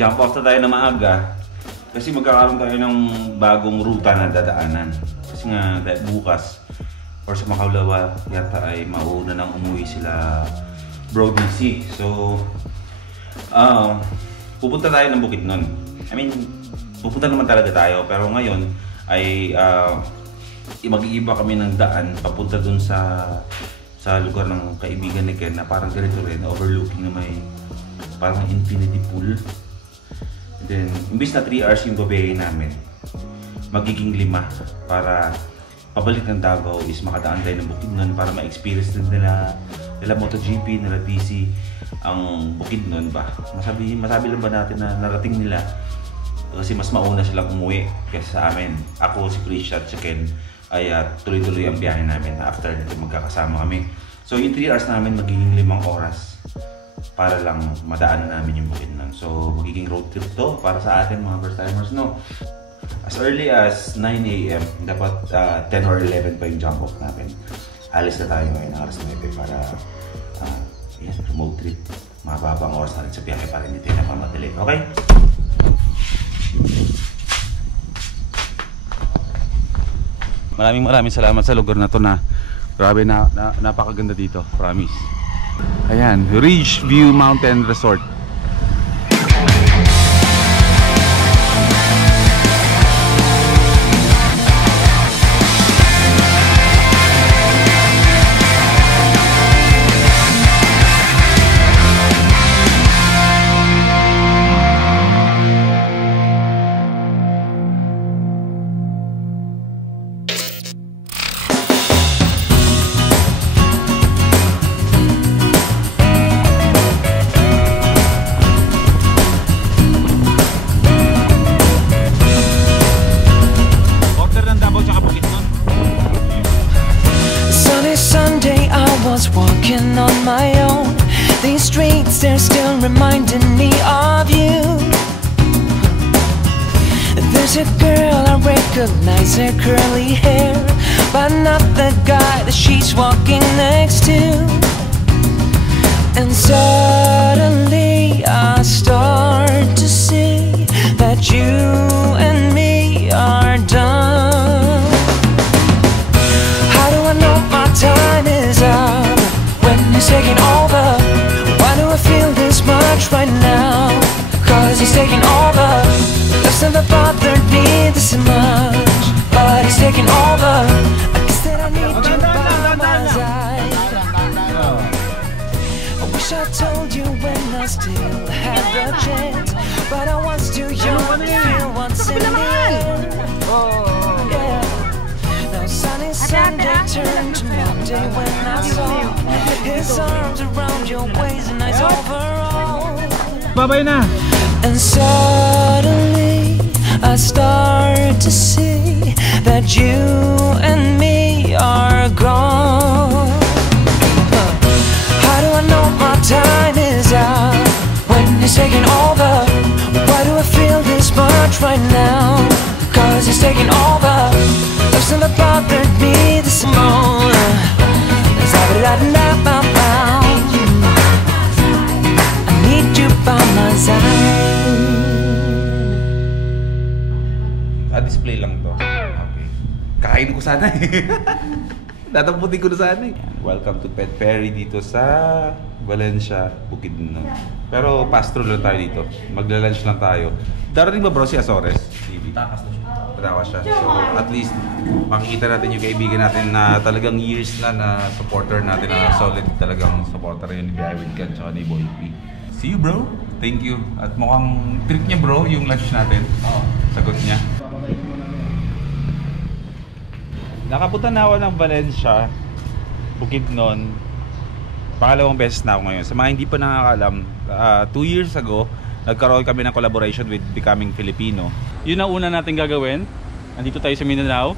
jump off na tayo na maaga kasi magkakaroon tayo ng bagong ruta na dadaanan. Kasi nga bukas or sa Macaulawa yata ay mauna nang umuwi sila Brody C. So, pupunta tayo ng Bukidnon. I mean, pupunta naman talaga tayo pero ngayon ay mag-iiba kami ng daan papunta dun sa lugar ng kaibigan ni Ken na parang ganito rin, overlooking na may parang infinity pool. And then, imbis na 3 hours yung babayahin namin, magiging 5 para pabalik ng Davao is makadaan tayo ng Bukidnon para ma-experience din nila MotoGP, nila DC ang Bukidnon ba. Masabi lang ba natin na narating nila kasi mas mauna silang umuwi kaysa sa amin. Ako, si Chris at si Ken ay tuloy-tuloy ang biyahe namin after nito magkakasama kami. So yung 3 hours namin magiging 5 oras para lang madaanan namin yung Bukidnon. So magiging road trip to para sa atin mga first timers, no? As early as 9 AM, dapat 10 or 11 pa yung jump off namin. Alis na tayo ngayon ng alas 9 para road trip. Mababang oras na rin sa biyahe para hindi tayo napamadali. Okay? Maraming salamat sa lugar na to na grabe napakaganda dito, promise. Ayan, Ridge View Mountain Resort. On my own, these streets, they're still reminding me of you. There's a girl, I recognize her curly hair, but not the guy that she's walking next to. And suddenly I start to see that you and me are done. How do I know my time is up? He's taking over. Why do I feel this much right now? Cause he's taking over. That's never bothered me this much, but he's taking over. I guess that I need you by my side. I wish I told you when I still had the chance, but I was too young to feel what's in the air. Oh yeah. Now sunny Sunday turned to Monday when I saw his arms around your waist and eyes overall. Babay na. And suddenly I start to see that you and me are gone. How do I know my time is out when he's taking over? Why do I feel this much right now? Cause he's taking over. Love's never bothered me this much. I need you by my side. Display lang to. Okay. Kain ko sana eh. Tatamputin ko na sana eh. Welcome to Pet Ferry dito sa Valencia, Bukidnon. Pero pass through lang tayo dito. Magla-lunch lang tayo. Darating ba bro si Azores? Takas na siya. Patawa siya. So at least makikita natin yung kaibigan natin na talagang years na supporter natin, na solid talagang supporter yun ni Biawin Kan tsaka ni Boy P. See you bro. Thank you. At mukhang trip niya bro yung lunch natin. Sagot niya. Nakapunta na ako ng Valencia, Bukidnon. Pangalawang beses na ako ngayon. Sa mga hindi pa nakakalam, 2 years ago, nagkaroon kami ng collaboration with Becoming Filipino. Yun ang una natin gagawin. Nandito tayo sa Mindanao.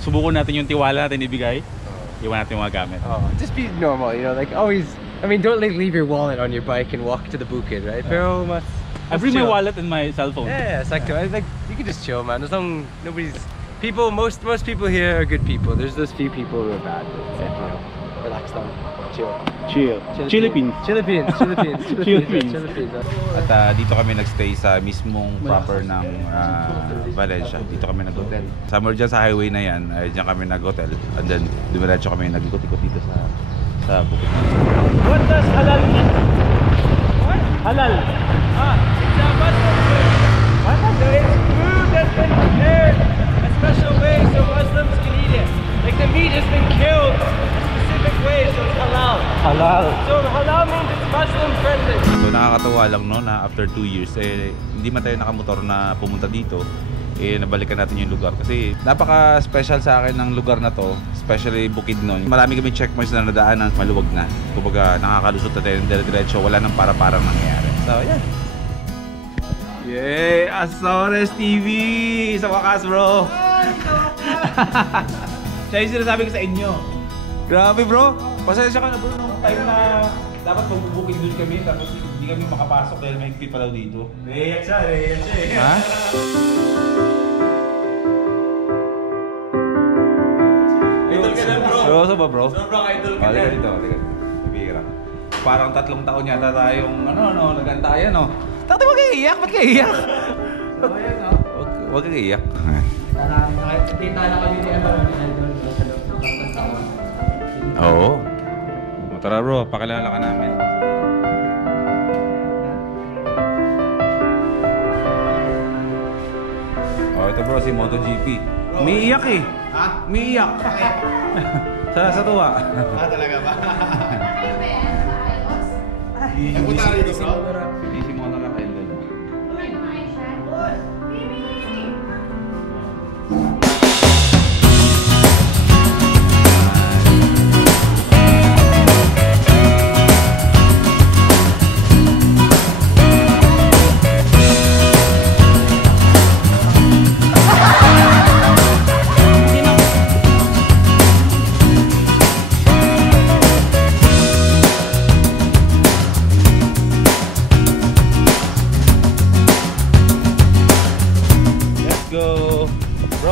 Subukan natin yung tiwala natin ibigay. Iwan natin yung mga gamit. Just be normal, you know, like always. I mean, don't like leave your wallet on your bike and walk to the Bukid, right? Pero I bring my wallet and my cell phone. Yeah, it's like you can just chill, man. There's nobody's people. Most people here are good people. There's those few people who are bad. But, you know, relax down. chill. Chill. Philippines. Philippines. At dito kami nagstay sa mismong proper ng Valencia. Dito kami nag-hotel. Somewhere dyan sa highway na yan, ay dyan kami nag-hotel. And then, dumiretso kami nag-ikot-ikot dito sa bukid. What does halal mean? What? Halal. It's a Muslim food. What? So it's food that's been prepared a special way so Muslims can eat it. Like the meat has been killed a specific way, so it's halal. Halal. So halal means it's Muslim friendly. So nakakatawa lang no na after 2 years hindi man tayo nakamotor na pumunta dito. Nabalikan natin yung lugar kasi napaka-special sa akin ng lugar na to, especially Bukidnon. Marami kami checkpoints na nadaanan, maluwag na. Kumbaga nakakalusot na tayo ng dire-diretso, wala nang para-parang nangyayari. So yan. Yay! Azores TV! Sa wakas bro! Siya yung sinasabi ko sa inyo. Grabe bro! Pasensya ka na bro nung time na dapat magbubukid doon kami tapos hindi kami makapasok dahil may higpit pa daw dito. Naiyak siya eh. Ha? Idol ka na bro. Seryoso ba bro? Sobrang idol ka Halika na. dito, halika. Bihira. Parang 3 taon yata tayong nagantayan no. Tati wag kayo iiyak, ba't kayo iiyak? Wag kayo iiyak. Nakita na kami ni Idol sa loob ng taon. Oo. Tara bro, pakilala ka namin. Oh, ito bro si MotoGP. Umiiyak eh. Ha? Umiiyak. sa tuwa. Talaga ba? Nagpunta ka dito bro? Hindi si Mona lang kayo doon.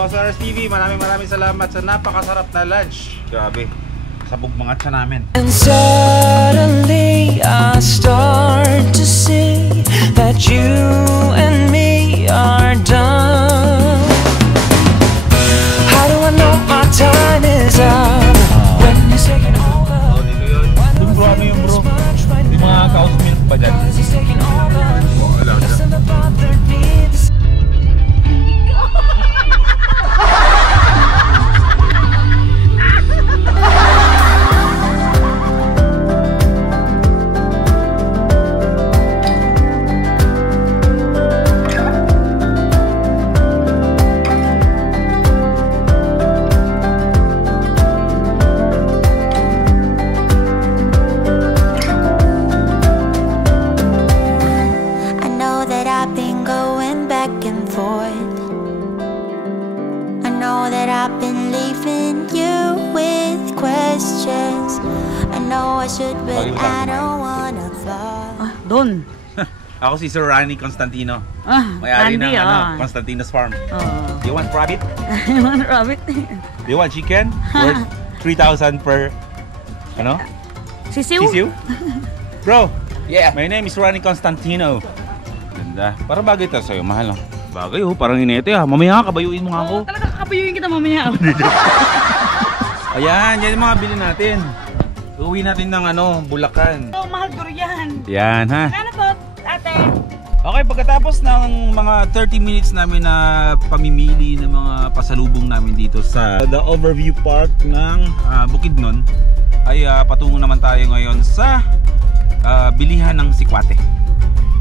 Azores TV, maraming salamat sa napakasarap na lunch. Grabe, sabog mga tiyan namin. And suddenly I start to see that you and me are done. How do I know my time is up when you're taking over? Dito yun. Doon bro, ano yun bro? Di mga cow's milk ba dyan? Cause he's taking over. Wala Less siya. than the bothered needs. Doon. Ako si Sir Rani Constantino. Randy, May-ari ng Constantino's Farm. Do you want rabbit? I want rabbit. Do you want chicken? Worth 3,000 per ano? Sisiw? Sisiw? Bro, my name is Rani Constantino. Ganda. Parang bagay ito sa'yo, mahal no? Bagay parang inete Mamaya kabayuin mo nga ako. Talaga kakabayuin kita mamaya. Ayan, yan yung mga bilhin natin. Uwi natin ng Bulacan. Mahal durian. Yan ha. Ano to, ate? Okay, pagkatapos ng mga 30 minutes namin na pamimili ng mga pasalubong namin dito sa The Overview Park ng Bukidnon, ay patungo naman tayo ngayon sa bilihan ng Sikwate.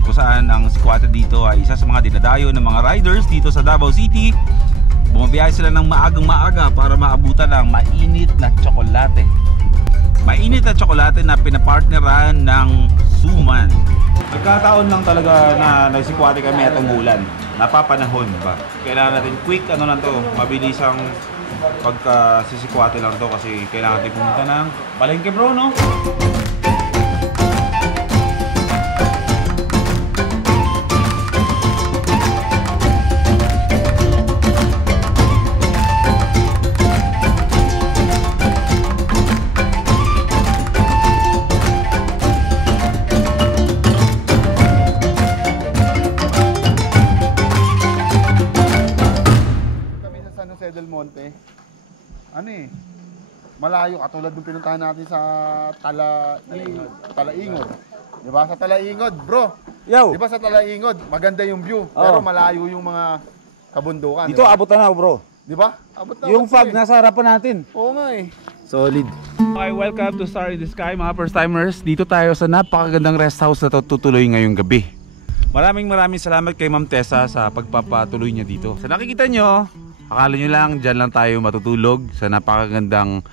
Kung saan ang Sikwate dito ay isa sa mga dinadayo ng mga riders dito sa Davao City. Bumabiyahe sila ng maagang-maaga para maabutan ng mainit na tsokolate. Mainit na tsokolate na pinapartneran ng Suman. Nagkataon lang talaga na nagsikwate kami at umulan. Napapanahon ba? Kailangan natin quick lang to, mabilis ang pagkasisikwate lang to kasi kailangan natin pumunta ng palengke bro no? malayo katulad ng pinuntahan natin sa Talaingod. Di ba? Sa Talaingod, bro. Yo. Di ba sa Talaingod, maganda yung view, pero malayo yung mga kabundukan. Dito abot na ako, bro. Di ba? Abot na Yung abot fog eh. nasa harapan natin. Oo nga eh. Solid. Okay, welcome to Star in the Sky mga first timers. Dito tayo sa napakagandang rest house na tutuloy ngayong gabi. Maraming salamat kay Ma'am Tessa sa pagpapatuloy niya dito. Sa nakikita nyo, akala nyo lang dyan lang tayo matutulog sa napakagandang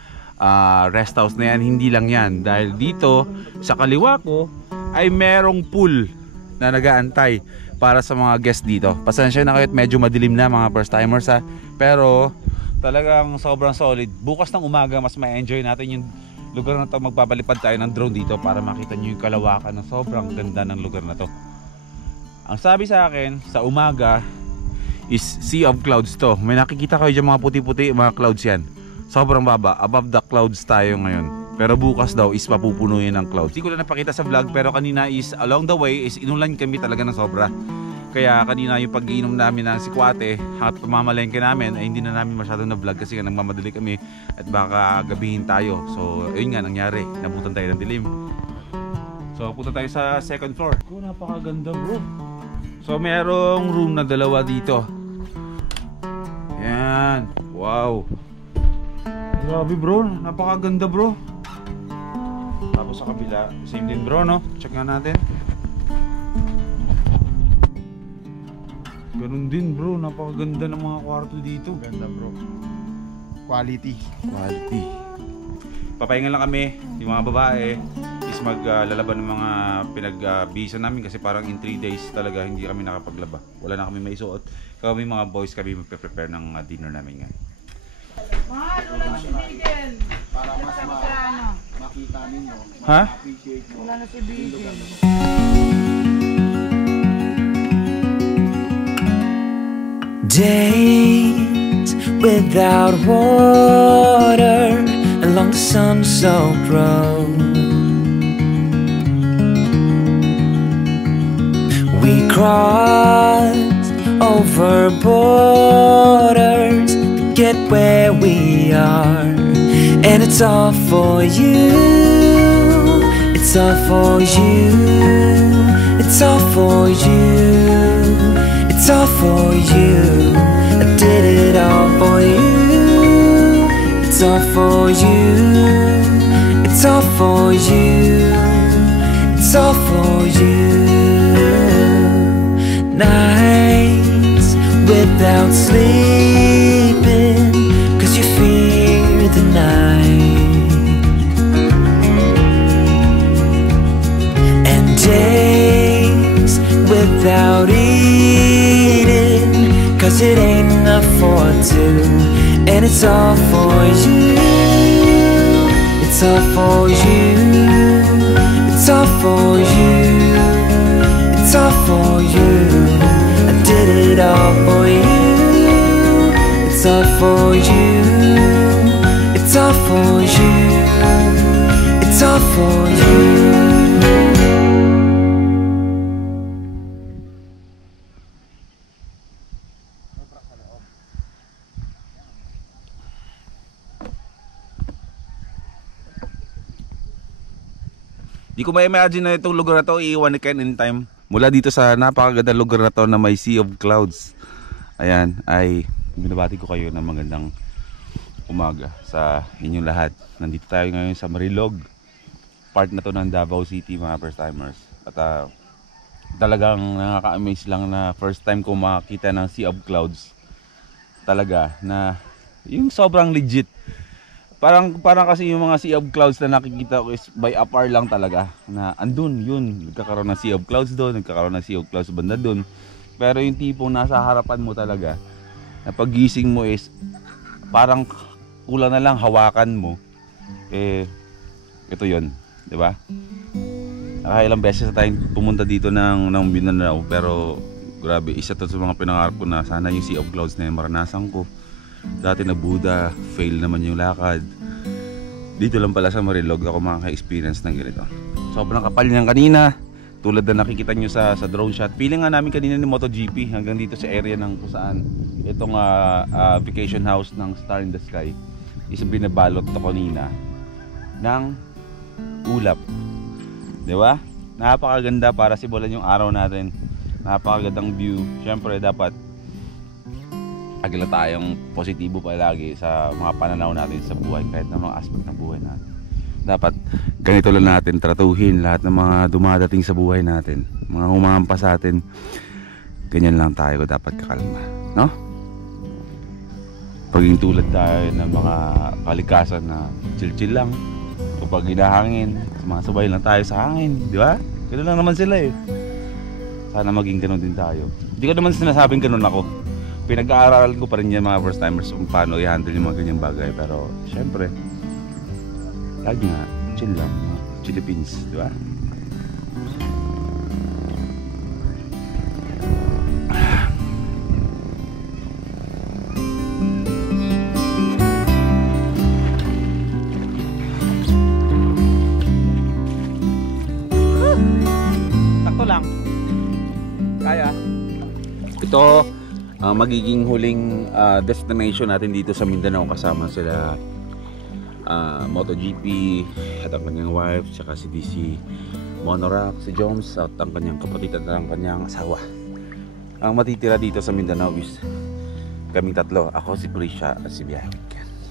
rest house na yan. Hindi lang yan, dahil dito sa kaliwa ko ay merong pool na nag-aantay para sa mga guest dito. Pasensya na kayo at medyo madilim na mga first timers ha. Pero talagang sobrang solid. Bukas ng umaga mas ma-enjoy natin yung lugar na to. Magpapalipad tayo ng drone dito para makita nyo yung kalawakan ng sobrang ganda ng lugar na to. Ang sabi sa akin sa umaga is sea of clouds to. May nakikita kayo dyan mga puti-puti, mga clouds yan. Sobrang baba, above the clouds tayo ngayon. Pero bukas daw is papupunuin ng clouds. Hindi ko na napakita sa vlog, pero kanina is along the way is inulan kami talaga ng sobra. Kaya kanina yung pag-iinom namin ng sikwate at pamamalengke namin ay hindi na namin masyadong na vlog kasi nga nagmamadali kami at baka gabihin tayo. So ayun nga nangyari, nabutan tayo ng dilim. So punta tayo sa second floor. Oh, napakaganda bro. So merong room na dalawa dito. Yan, wow. Grabe bro, napakaganda bro. Tapos sa kabila, same din bro no? Check nga natin. Ganun din bro, napakaganda ng mga kwarto dito. Ganda bro. Quality. Papahinga lang kami, yung mga babae is maglalaban ng mga pinag-bisa namin kasi parang in 3 days talaga hindi kami nakapaglaba. Wala na kami maisuot. Kami mga boys kami magpe-prepare ng dinner namin ngayon. Mahal, wala na si Bigel. Para mas makita ninyo. Ha? Appreciate mo. Wala na si Bigel. Days without water along the sun-soaked road. We crossed over borders to get where we are, and it's all for you. It's all for you. It's all for you. It's all for you. I did it all for you. It's all for you. It's all for you. It's all for you. Nights without sleeping 'cause you fear the night, and days without eating 'cause it ain't enough for two, and it's all for you. It's all for you. It's all for you. It's all for you. I did it all for you. It's all for you. It's all for you. It's all for you. Di ko ma-imagine na itong lugar na to iiwan ni Ken in time. Mula dito sa napakagandang lugar na to na may sea of clouds. Ayan, ay binabati ko kayo ng magandang umaga sa inyong lahat. Nandito tayo ngayon sa Marilog. Part na to ng Davao City mga first timers. At talagang nakaka-amaze lang na first time ko makakita ng sea of clouds. Talaga na yung sobrang legit. Parang kasi yung mga sea of clouds na nakikita ko is by afar lang talaga na andun yun, nagkakaroon ng sea of clouds doon, nagkakaroon ng sea of clouds banda doon. Pero yung tipong nasa harapan mo talaga na paggising mo is parang kulang na lang hawakan mo, eh ito yun, di ba? Nakailang beses na tayong pumunta dito ng Mindanao, pero grabe, isa to sa mga pinangarap ko na sana yung sea of clouds na yung maranasan ko. Dati na Buddha, fail naman yung lakad. Dito lang pala sa Marilog ako makaka-experience ng ganito. Sobrang kapal niyan kanina. Tulad na nakikita nyo sa drone shot. Feeling nga namin kanina ni MotoGP hanggang dito sa area ng kung saan itong vacation house ng Star in the Sky. is binabalot to kanina ng ulap. Di ba? Napakaganda para simulan yung araw natin. Napakagandang view. Siyempre dapat agila tayong positibo palagi sa mga pananaw natin sa buhay, kahit na mga aspect ng buhay natin. Dapat ganito lang natin tratuhin lahat ng mga dumadating sa buhay natin, mga humampas sa atin. Ganyan lang tayo dapat kakalma, no? Paging tulad tayo ng mga kalikasan na chill-chill lang, kapag hinahangin, sumasabay lang tayo sa hangin, di ba? Ganoon lang naman sila eh. Sana maging ganoon din tayo. Hindi ko naman sinasabing ganoon ako. Pinag-aaralan ko pa rin yan mga first timers kung paano i-handle yung mga ganyang bagay. Pero syempre, lagi nga, chill lang, Philippines, di ba? Sakto lang. Kaya. Ito ang magiging huling destination natin dito sa Mindanao, kasama sila MotoGP at ang kanyang wife, tsaka si DC Monorack, si Jones at ang kanyang kapatid at ang kanyang asawa. Ang matitira dito sa Mindanao is kaming tatlo, ako, si Prisha at si Biyahe,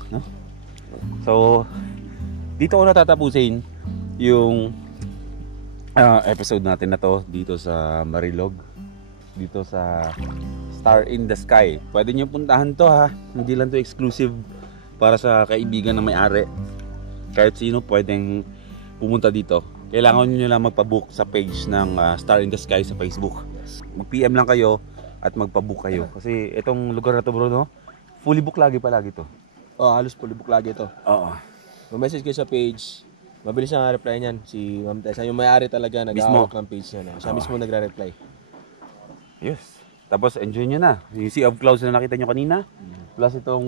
no? So dito ko natatapusin yung episode natin na to dito sa Marilog, dito sa Star in the Sky. Pwede nyo puntahan to ha, hindi lang to exclusive para sa kaibigan na may-ari. Kahit sino pwedeng pumunta dito. Kailangan nyo lang magpabook sa page ng Star in the Sky sa Facebook. Mag-PM lang kayo at magpabook kayo. Kasi itong lugar na to bro, no? Fully book lagi palagi to. Halos fully book lagi to. Oo. Mag-message kayo sa page. Mabilis na reply niyan. Si Ma'am Tessa, yung may-ari talaga nag-aawak ng page niya. Siya mismo nagre-reply. Yes. Tapos enjoy nyo na. Yung Sea of Clouds na nakita nyo kanina. Plus itong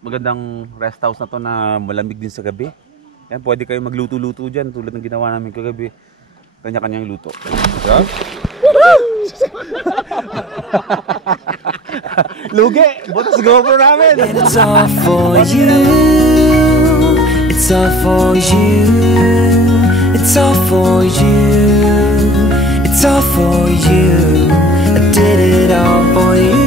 magandang rest house na to na malamig din sa gabi. Yan, pwede kayo magluto-luto dyan tulad ng ginawa namin kagabi. Kanya-kanyang luto. Yeah? Lugi! Butas GoPro namin! And it's all for you. It's all for you. It's all for you. It's all for you. I did it all for you.